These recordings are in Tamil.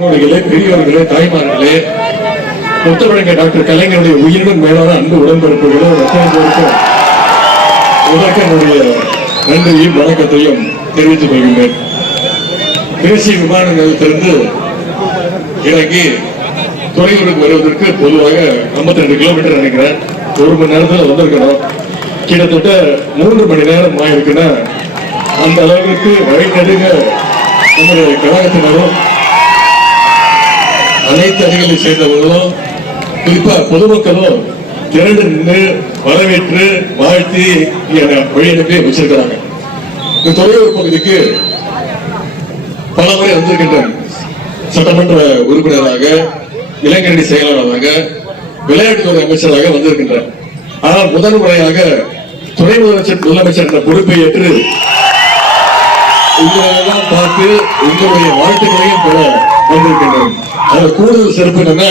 பெரியவர்களே, தாய்மார்களே, முத்தமிழர் டாக்டர் கலைஞருடைய உயிருடன் மேலான அன்பு உடன்பிறப்புகளோ இதற்கு என்னுடைய நன்றியும் வணக்கத்தையும் தெரிவித்துக் கொள்கின்றேன். தேசிய விமான நிலையத்திலிருந்து இறங்கி துறையூருக்கு வருவதற்கு பொதுவாக 52 கிலோமீட்டர் நினைக்கிறேன். 1 மணி நேரத்தில் வந்திருக்கணும். கிட்டத்தட்ட 3 மணி நேரம் ஆயிருக்குன்னா அந்த அளவுக்கு வழிநடுங்க நம்முடைய கழகத்தினரும் அனைத்து அணிகளை சேர்ந்தவர்களும் குறிப்பா பொதுமக்களும் திரண்டு நின்று வரவேற்று வாழ்த்தி வழி அனுப்பி வச்சிருக்கிறாங்க. இந்த துறையூர் பகுதிக்கு பல முறை வந்திருக்கின்றன. சட்டமன்ற உறுப்பினராக, இளைஞரணி செயலாளராக, விளையாட்டுத்துறை அமைச்சராக வந்திருக்கின்றனர். ஆனால் முதல் முறையாக துணை முதலமைச்சர் என்ற பொறுப்பை ஏற்று உங்களெல்லாம் பார்த்து உங்களுடைய வாழ்த்துக்களையும் பெற வந்திருக்கின்றனர். அது கூடுதல் சிறப்பு என்னன்னா,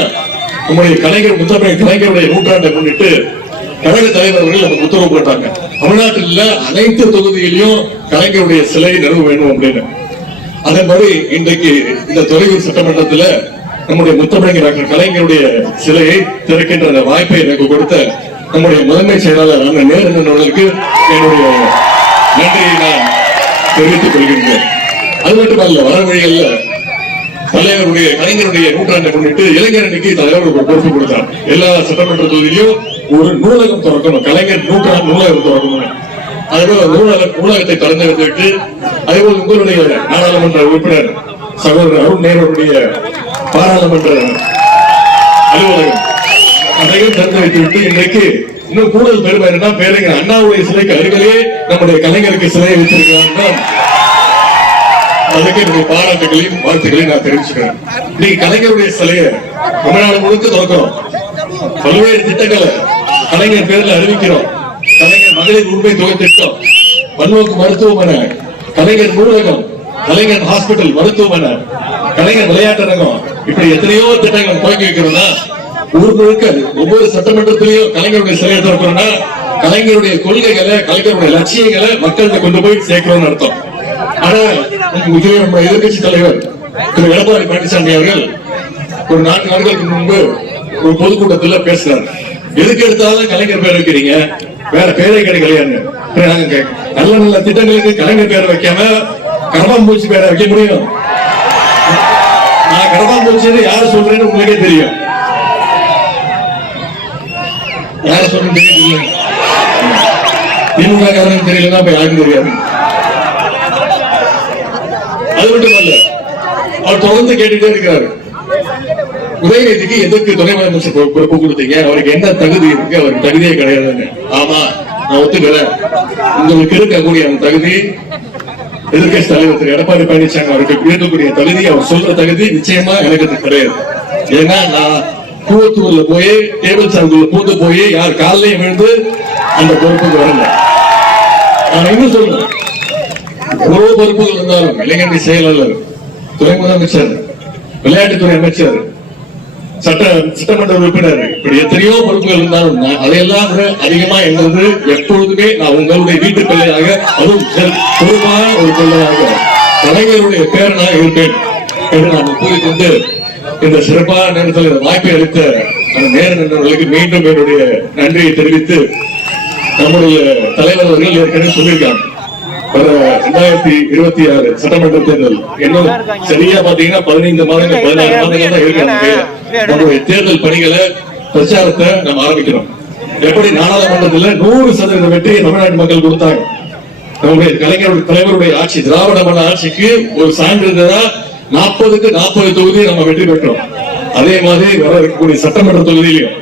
நம்முடைய கலைஞர் முத்தமிழ் கலைஞருடைய நூற்றாண்டை முன்னிட்டு கழக தலைவர்கள் நமக்கு உத்தரவு போட்டாங்க. தமிழ்நாட்டில் அனைத்து தொகுதியிலையும் கலைஞருடைய சிலை நிறுவ வேண்டும் அப்படின்னு. அதன்படி இன்றைக்கு இந்த துறையூர் சட்டமன்றத்தில் நம்முடைய முத்தமிழ் டாக்டர் கலைஞருடைய சிலையை திறக்கின்ற வாய்ப்பை எனக்கு கொடுத்த நம்முடைய முதன்மை செயலாளர் அண்ணன் நேரு அவர்களுக்கு என்னுடைய நன்றியை நான் தெரிவித்துக் கொள்கின்றேன். அது மட்டுமல்ல, வர வழிகள்ல தலைவருடைய கலைஞருடைய நூற்றாண்டை முன்னிட்டு இளைஞரணிக்கு தலைவர் ஒரு பொறுப்பு கொடுத்தார். எல்லா சட்டமன்ற தொகுதியிலும் ஒரு நூலகம் திறக்கணும், கலைஞர் நூற்றாண்டு நூலகம் திறக்கணும். அதேபோல நூலகத்தை திறந்து வைத்துவிட்டு, அதேபோல் உங்களுடைய நாடாளுமன்ற உறுப்பினர் சகோதரர் அருண் நேருடைய பாராளுமன்ற அலுவலகம் அதையும் திறந்து வைத்துவிட்டு, இன்றைக்கு இன்னும் கூடுதல் பெருமை என்னன்னா, பேரறிஞர் அண்ணாவுடைய சிலைக்கு அருகிலேயே நம்முடைய கலைஞருக்கு சிலையை வைத்திருக்கிறார்கள். அதுக்கு என்னுடைய பாராட்டுகளையும் வாழ்த்துக்களையும் நான் தெரிவிச்சுக்கிறேன். நீங்க கலைஞருடைய சிலையை தமிழ்நாடு முழுக்க திறக்கிறோம். பல்வேறு திட்டங்களை கலைஞர் பேரில் அறிவிக்கிறோம். கலைஞர் மகளிர் உரிமை தொகை திட்டம், பல்நோக்கு மருத்துவமனை, கலைஞர் நூலகம், கலைஞர் ஹாஸ்பிட்டல் மருத்துவமனை, கலைஞர் விளையாட்டரங்கம், இப்படி எத்தனையோ திட்டங்கள் துவக்கி வைக்கிறோம்னா, ஊர் முழுக்க ஒவ்வொரு சட்டமன்றத்திலையும் கலைஞருடைய சிலையை திறக்கிறோம்னா கலைஞருடைய கொள்கைகளை, கலைஞருடைய லட்சியங்களை மக்கள்கிட்ட கொண்டு போய் சேர்க்கிறோம்னு அர்த்தம். ஆனா எதிர்கட்சி தலைவர் திரு எடப்பாடி பழனிசாமி அவர்கள் ஒரு 4 நாட்களுக்கு முன்பு ஒரு பொதுக்கூட்டத்தில் பேசுறாரு. எதுக்கு எடுத்தாலும் கலைஞர் பேர் வைக்கிறீங்க, வேற பேரே கிடைக்கலையான்னு. நல்ல நல்ல திட்டங்களுக்கு கலைஞர் பேரை வைக்காம கடமாம்பூச்சி பேரை வைக்க முடியும்? நான் கடமாம்பூச்சி யாரு சொல்றேன்னு உங்களுக்கே தெரியும். யார சொல்றேன்னு தெரியல, திமுக காரன் தெரியலன்னா அப்ப யாருக்கும் தெரியாது. அது மட்டுமல்ல, அவர் தொடர்ந்து கேட்டுட்டே இருக்கிறாரு, உதயநிதிக்கு எதற்கு துணை முதலமைச்சர் பொறுப்பு கொடுத்தீங்க, அவருக்கு என்ன தகுதி இருக்கு, அவருக்கு தகுதியே கிடையாதுன்னு. ஆமா, நான் ஒத்துக்கிறேன், உங்களுக்கு இருக்கக்கூடிய அந்த தகுதி எதிர்கட்சி தலைவர் திரு எடப்பாடி பழனிசாமி அவருக்கு இருக்கக்கூடிய தகுதி, அவர் சொல்ற தகுதி நிச்சயமா எனக்கு கிடையாது. ஏன்னா நான் கூவத்தூர்ல போய் டேபிள் சார்க்குள்ள பூந்து போய் யார் காலையும் விழுந்து அந்த பொறுப்புக்கு வரல. நான் இன்னும் சொல்றேன், எவ்வளவு பொறுப்புகள் இருந்தாலும் இளைஞரணி செயலாளர், துணை முதலமைச்சர், விளையாட்டுத்துறை அமைச்சர், சட்டமன்ற உறுப்பினர், இப்படி எத்தனையோ பொறுப்புகள் இருந்தாலும் அதையெல்லாம் விட அதிகமா என்பது எப்பொழுதுமே நான் உங்களுடைய வீட்டு பிள்ளையாக, அதுவும் பொறுப்பான ஒரு பிள்ளையாக கலைஞருடைய பேரனாக இருப்பேன் என்று நான் கூறிக்கொண்டு, இந்த சிறப்பான நேரத்தில் இந்த வாய்ப்பை அளித்த அந்த நேர நண்பர்களுக்கு மீண்டும் என்னுடைய நன்றியை தெரிவித்து, நம்முடைய தலைவர் அவர்கள் ஏற்கனவே சொல்லியிருக்காங்க, 2026 சட்டமன்ற தேர்தல் இன்னும் சரியா பாத்தீங்கன்னா 15 மாதங்கள் 16 மாதங்கள் தான் இருக்காங்க. நம்முடைய தேர்தல் பணிகளை, பிரச்சாரத்தை நம்ம ஆரம்பிக்கிறோம். எப்படி நாடாளுமன்றத்தில் 100% வெற்றியை தமிழ்நாட்டு மக்கள் கொடுத்தாங்க. நம்முடைய கலைஞருடைய தலைவருடைய ஆட்சி, திராவிட மாடல் ஆட்சிக்கு ஒரு சான்றிதழா 40க்கு 40 தொகுதியை நம்ம வெற்றி பெற்றோம். அதே மாதிரி வர இருக்கக்கூடிய சட்டமன்ற தொகுதியிலையும்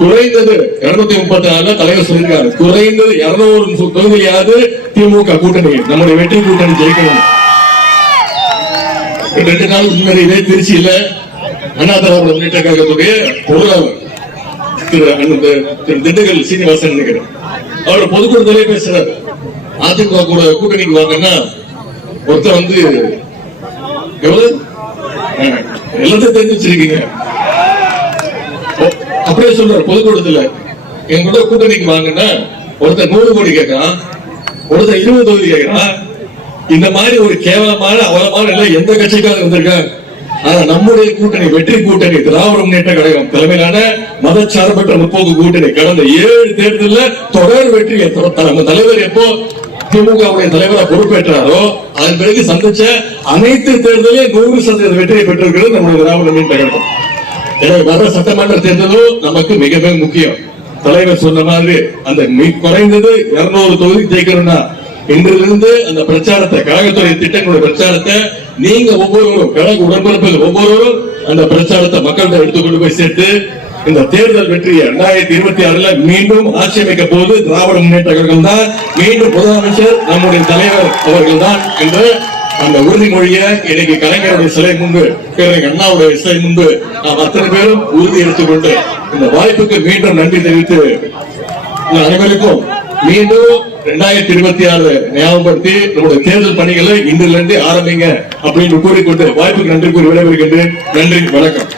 குறைந்தது 234 தலைவர் சொல்லியிருக்காரு, குறைந்தது 200 தொகுதியாவது திமுக கூட்டணி, நம்முடைய வெற்றி கூட்டணி ஜெயிக்கணும். 2 நாள் முன்னாடி இதே திருச்சியில அண்ணா திராவிட முன்னேற்ற கழகத்துடைய பொருளாளர் திரு திண்டுக்கல் சீனிவாசன் நினைக்கிறேன், அவர் பொதுக்கூட்டத்திலே பேசுறாரு, அதிமுக கூட கூட்டணிக்கு வாங்கன்னா ஒருத்தர் வந்து எவ்வளவு எல்லாத்தையும் தெரிஞ்சு வச்சிருக்கீங்க அப்படியே சொல்றாரு பொதுக்கூட்டத்துல, எங்க கூட கூட்டணிக்கு வாங்கன்னா ஒருத்தர் 100 கோடி கேட்கறான், ஒருத்தர் 20 தொகுதி கேட்கறான். இந்த மாதிரி ஒரு கேவலமான அவலமான எந்த கட்சிக்காக இருந்திருக்காங்க? ஆனா நம்முடைய கூட்டணி வெற்றி கூட்டணி திராவிட முன்னேற்ற கழகம் தலைமையிலான மதச்சார்பற்ற முற்போக்கு கூட்டணி கடந்த 7 தேர்தலில் தொடர் வெற்றியை நம்ம தலைவர் எப்போ திமுகவுடைய தலைவராக பொறுப்பேற்றாரோ அதன் பிறகு சந்திச்ச அனைத்து தேர்தலையும் 100% வெற்றியை பெற்றிருக்கிறது நம்முடைய திராவிட முன்னேற்ற கழகம். எனவே வர சட்டமன்ற தேர்தலும் நமக்கு மிக மிக முக்கியம். தலைவர் சொன்ன மாதிரி அந்த குறைந்தது 200 தொகுதி ஜெயிக்கணும்னா இன்றிலிருந்து அந்த பிரச்சாரத்தை கழகத்துறை திட்டங்களுடைய பிரச்சாரத்தை நீங்க ஒவ்வொருவரும் கழக உடன்பிறப்புகள் ஒவ்வொருவரும் அந்த பிரச்சாரத்தை மக்கள்கிட்ட எடுத்துக்கொண்டு போய் சேர்த்து இந்த தேர்தல் வெற்றியை 2026 மீண்டும் ஆட்சி அமைக்க போது திராவிட முன்னேற்ற கழகம் தான், மீண்டும் முதலமைச்சர் நம்முடைய தலைவர் அவர்கள் தான் என்ற அந்த உறுதிமொழியை இன்னைக்கு கலைஞருடைய சிலை முன்பு அண்ணாவுடைய சிலை முன்பு நாம் அத்தனை பேரும் உறுதி எடுத்துக்கொண்டு இந்த வாய்ப்புக்கு மீண்டும் நன்றி தெரிவித்து அனைவருக்கும் மீண்டும் 2026 ஞாபகப்படுத்தி நம்முடைய தேர்தல் பணிகளை இன்றிலிருந்து ஆரம்பிங்க அப்படின்னு கூறிக்கொண்டு வாய்ப்புக்கு நன்றி கூறி விடைபெறுகின்றேன். நன்றி, வணக்கம்.